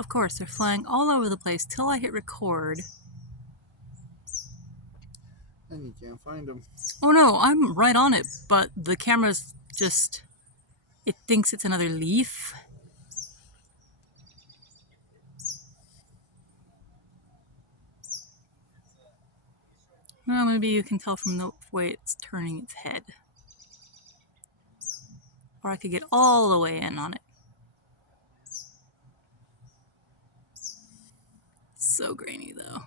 Of course, they're flying all over the place till I hit record. And you can't find them. Oh no, I'm right on it, but the camera's just... it thinks it's another leaf. Well, maybe you can tell from the way it's turning its head. Or I could get all the way in on it. So grainy though.